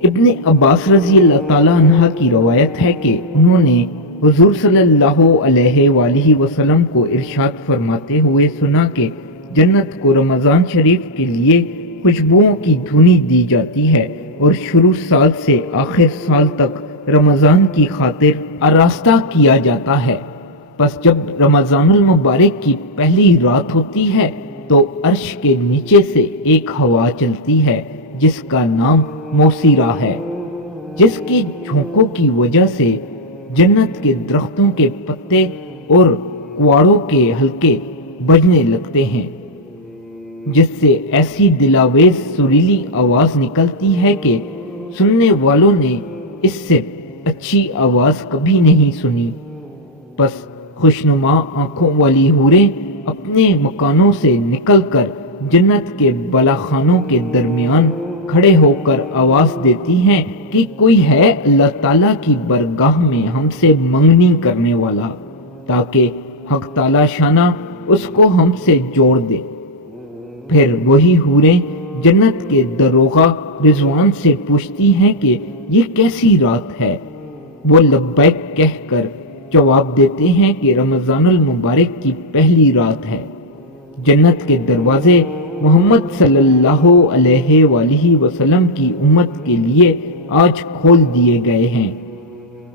ابن عباس رضی اللہ تعالیٰ عنہ کی روایت ہے کہ انہوں نے حضور صلی اللہ علیہ وآلہ وسلم کو ارشاد فرماتے ہوئے سنا کہ جنت کو رمضان شریف کے لیے خوشبوؤں کی دھنی دی جاتی ہے اور شروع سال سے آخر سال تک رمضان کی خاطر آراستہ کیا جاتا ہے۔ پس جب رمضان المبارک کی پہلی رات ہوتی ہے تو عرش کے نیچے سے ایک ہوا چلتی ہے جس کا نام موسیرا ہے، جس کے جھونکوں کی وجہ سے جنت کے درختوں کے پتے اور کواڑوں کے حلقے بجنے لگتے ہیں، جس سے ایسی دلاویز سریلی آواز نکلتی ہے کہ سننے والوں نے اس سے اچھی آواز کبھی نہیں سنی۔ پس خوشنما آنکھوں والی حوریں اپنے مکانوں سے نکل کر جنت کے بالاخانوں کے درمیان کھڑے ہو کر آواز دیتی ہیں کہ کوئی ہے اللہ تعالیٰ کی برگاہ میں ہم سے منگنی کرنے والا، تاکہ حق تعالیٰ شانہ اس کو ہم سے جوڑ دے۔ پھر وہی حوریں جنت کے دروغہ رضوان سے پوچھتی ہیں کہ یہ کیسی رات ہے؟ وہ لبیک کہہ کر جواب دیتے ہیں کہ رمضان المبارک کی پہلی رات ہے۔ جنت کے دروازے محمد صلی اللہ علیہ وآلہ وسلم کی امت کے لیے آج کھول دیے گئے ہیں۔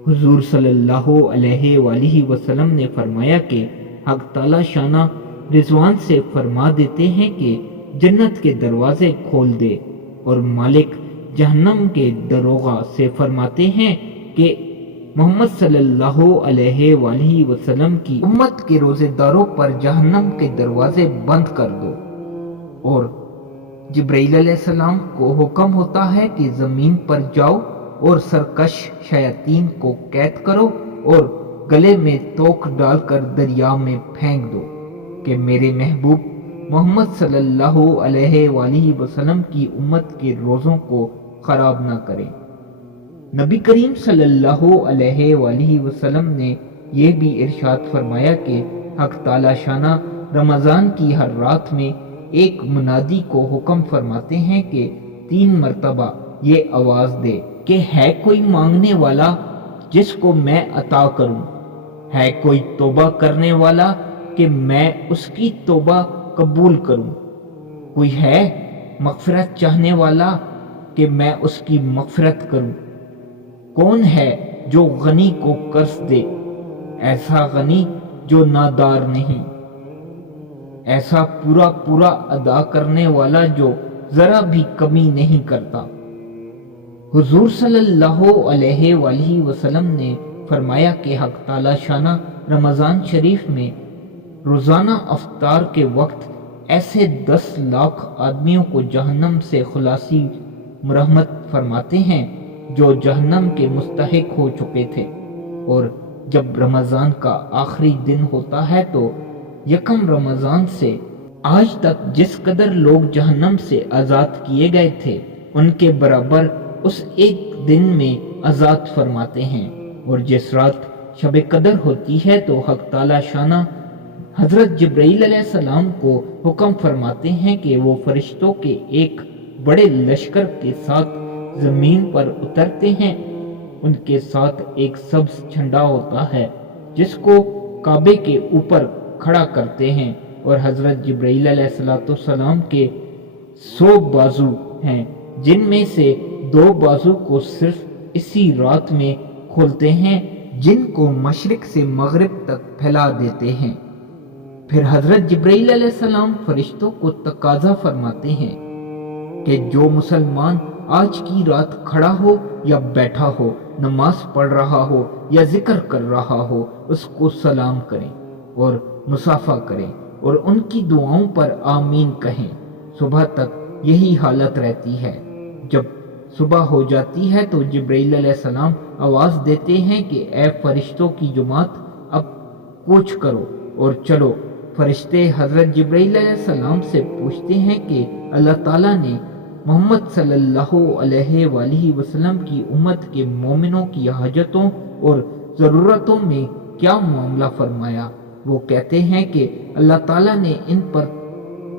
حضور صلی اللہ علیہ وآلہ وسلم نے فرمایا کہ حق تعالیٰ شانہ رضوان سے فرما دیتے ہیں کہ جنت کے دروازے کھول دے، اور مالک جہنم کے دروغہ سے فرماتے ہیں کہ محمد صلی اللہ علیہ وآلہ وسلم کی امت کے روزے داروں پر جہنم کے دروازے بند کر دو، اور جبرائیل علیہ السلام کو حکم ہوتا ہے کہ زمین پر جاؤ اور سرکش شیاطین کو قید کرو اور گلے میں توک ڈال کر دریا میں پھینک دو کہ میرے محبوب محمد صلی اللہ علیہ وآلہ وسلم کی امت کے روزوں کو خراب نہ کریں۔ نبی کریم صلی اللہ علیہ وآلہ وسلم نے یہ بھی ارشاد فرمایا کہ حق تعالیٰ شانہ رمضان کی ہر رات میں ایک منادی کو حکم فرماتے ہیں کہ 3 مرتبہ یہ آواز دے کہ ہے کوئی مانگنے والا جس کو میں عطا کروں، ہے کوئی توبہ کرنے والا کہ میں اس کی توبہ قبول کروں، کوئی ہے مغفرت چاہنے والا کہ میں اس کی مغفرت کروں، کون ہے جو غنی کو قرض دے، ایسا غنی جو نادار نہیں، ایسا پورا پورا ادا کرنے والا جو ذرا بھی کمی نہیں کرتا۔ حضور صلی اللہ علیہ وآلہ وسلم نے فرمایا کہ حق تعالیٰ شانہ رمضان شریف میں روزانہ افطار کے وقت ایسے 10 لاکھ آدمیوں کو جہنم سے خلاصی مرحمت فرماتے ہیں جو جہنم کے مستحق ہو چکے تھے، اور جب رمضان کا آخری دن ہوتا ہے تو یکم رمضان سے آج تک جس قدر لوگ جہنم سے آزاد کیے گئے تھے ان کے برابر اس ایک دن میں آزاد فرماتے ہیں، اور جس رات شب قدر ہوتی ہے تو حق تعالیٰ شانہ حضرت جبرائیل علیہ السلام کو حکم فرماتے ہیں کہ وہ فرشتوں کے ایک بڑے لشکر کے ساتھ زمین پر اترتے ہیں۔ ان کے ساتھ ایک سبز جھنڈا ہوتا ہے جس کو کعبے کے اوپر کھڑا کرتے ہیں، اور حضرت جبرائیل علیہ السلام کے 100 بازو ہیں جن میں سے 2 بازو کو صرف اسی رات میں کھولتے ہیں، جن کو مشرق سے مغرب تک پھیلا دیتے ہیں۔ پھر حضرت جبرائیل علیہ السلام فرشتوں کو تقاضا فرماتے ہیں کہ جو مسلمان آج کی رات کھڑا ہو یا بیٹھا ہو، نماز پڑھ رہا ہو یا ذکر کر رہا ہو، اس کو سلام کریں اور مصافحہ کریں اور ان کی دعاؤں پر آمین کہیں۔ صبح تک یہی حالت رہتی ہے۔ جب صبح ہو جاتی ہے تو جبرائیل علیہ السلام آواز دیتے ہیں کہ اے فرشتوں کی جماعت، اب کوچ کرو اور چلو۔ فرشتے حضرت جبرائیل علیہ السلام سے پوچھتے ہیں کہ اللہ تعالیٰ نے محمد صلی اللہ علیہ وآلہ وسلم کی امت کے مومنوں کی حاجتوں اور ضرورتوں میں کیا معاملہ فرمایا؟ وہ کہتے ہیں کہ اللہ تعالیٰ نے ان پر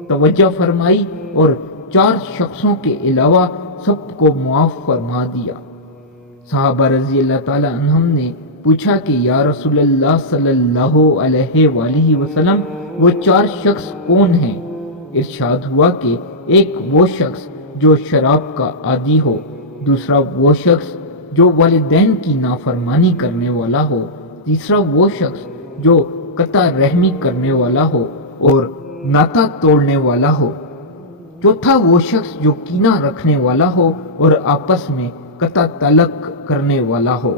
توجہ فرمائی اور 4 شخصوں کے علاوہ سب کو معاف فرما دیا۔ صحابہ رضی اللہ تعالی عنہم نے پوچھا کہ یا رسول اللہ صلی اللہ علیہ وآلہ وسلم وہ 4 شخص کون ہیں؟ ارشاد ہوا کہ ایک وہ شخص جو شراب کا عادی ہو، دوسرا وہ شخص جو والدین کی نافرمانی کرنے والا ہو، تیسرا وہ شخص جو قطع رحمی کرنے والا ہو اور ناتا توڑنے والا ہو، چوتھا وہ شخص جو کینہ رکھنے والا ہو اور آپس میں قطع تعلق کرنے والا ہو۔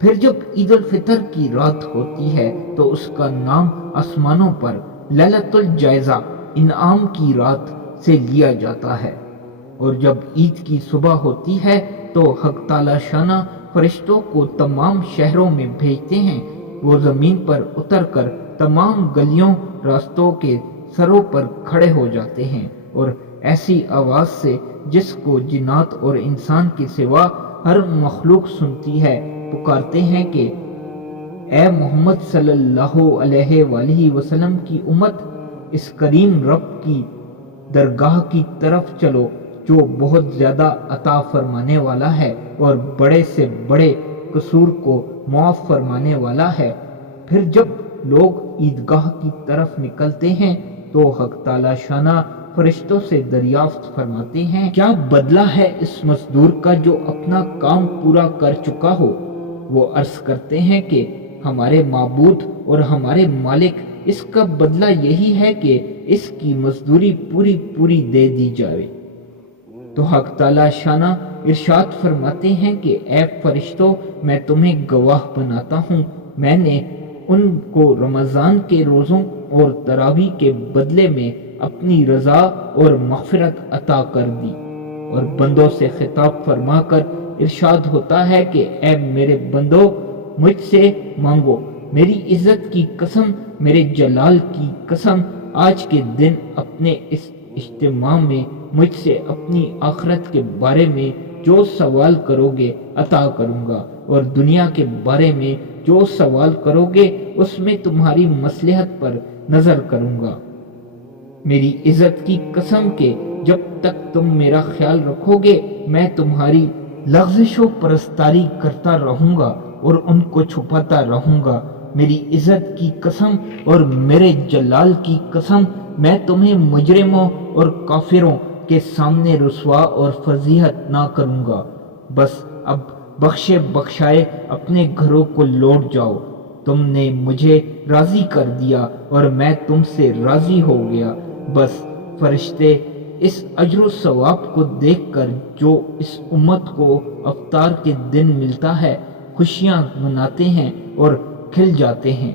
پھر جب عید الفطر کی رات ہوتی ہے تو اس کا نام آسمانوں پر لیلۃ الجائزہ، انعام کی رات سے لیا جاتا ہے، اور جب عید کی صبح ہوتی ہے تو حق تعالی شانہ فرشتوں کو تمام شہروں میں بھیجتے ہیں۔ وہ زمین پر اتر کر تمام گلیوں راستوں کے سروں پر کھڑے ہو جاتے ہیں اور ایسی آواز سے جس کو جنات اور انسان کے سوا ہر مخلوق سنتی ہے پکارتے ہیں کہ اے محمد صلی اللہ علیہ وآلہ وسلم کی امت، اس کریم رب کی درگاہ کی طرف چلو جو بہت زیادہ عطا فرمانے والا ہے اور بڑے سے بڑے قصور کو معاف فرمانے والا ہے۔ پھر جب لوگ عیدگاہ کی طرف نکلتے ہیں تو حق تعالی شانہ فرشتوں سے دریافت فرماتے ہیں کیا بدلہ ہے اس مزدور کا جو اپنا کام پورا کر چکا ہو؟ وہ عرض کرتے ہیں کہ ہمارے معبود اور ہمارے مالک، اس کا بدلہ یہی ہے کہ اس کی مزدوری پوری دے دی جائے۔ تو حق تعالی شانہ ارشاد فرماتے ہیں کہ اے فرشتوں، میں تمہیں گواہ بناتا ہوں، میں نے ان کو رمضان کے روزوں اور تراویح کے بدلے میں اپنی رضا اور مغفرت عطا کر دی۔ اور بندوں سے خطاب فرما کر ارشاد ہوتا ہے کہ اے میرے بندو، مجھ سے مانگو، میری عزت کی قسم، میرے جلال کی قسم، آج کے دن اپنے اس اجتماع میں مجھ سے اپنی آخرت کے بارے میں جو سوال کرو گے عطا کروں گا، اور دنیا کے بارے میں جو سوال کرو گے اس میں تمہاری مصلحت پر نظر کروں گا۔ میری عزت کی قسم کہ جب تک تم میرا خیال رکھو گے میں تمہاری لغزش و پرستاری کرتا رہوں گا اور ان کو چھپاتا رہوں گا۔ میری عزت کی قسم اور میرے جلال کی قسم، میں تمہیں مجرموں اور کافروں کے سامنے رسوا اور فضیحت نہ کروں گا۔ بس اب بخشے بخشائے اپنے گھروں کو لوٹ جاؤ، تم نے مجھے راضی کر دیا اور میں تم سے راضی ہو گیا۔ بس فرشتے اس اجر و ثواب کو دیکھ کر جو اس امت کو افطار کے دن ملتا ہے، خوشیاں مناتے ہیں اور کھل جاتے ہیں۔